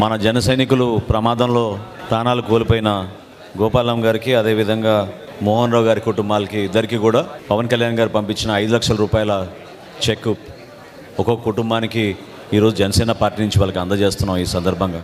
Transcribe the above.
మన జన సైనికులు ప్రమాదంలో ప్రాణాలు కోల్పోయిన గోపాలం గారికి, అదేవిధంగా మోహన్ రావు గారి కుటుంబాలకి ఇద్దరికి కూడా పవన్ కళ్యాణ్ గారు పంపించిన 5 లక్షల రూపాయల చెక్ ఒక్కొక్క కుటుంబానికి ఈరోజు జనసేన పార్టీ నుంచి వాళ్ళకి అందజేస్తున్నాం ఈ సందర్భంగా.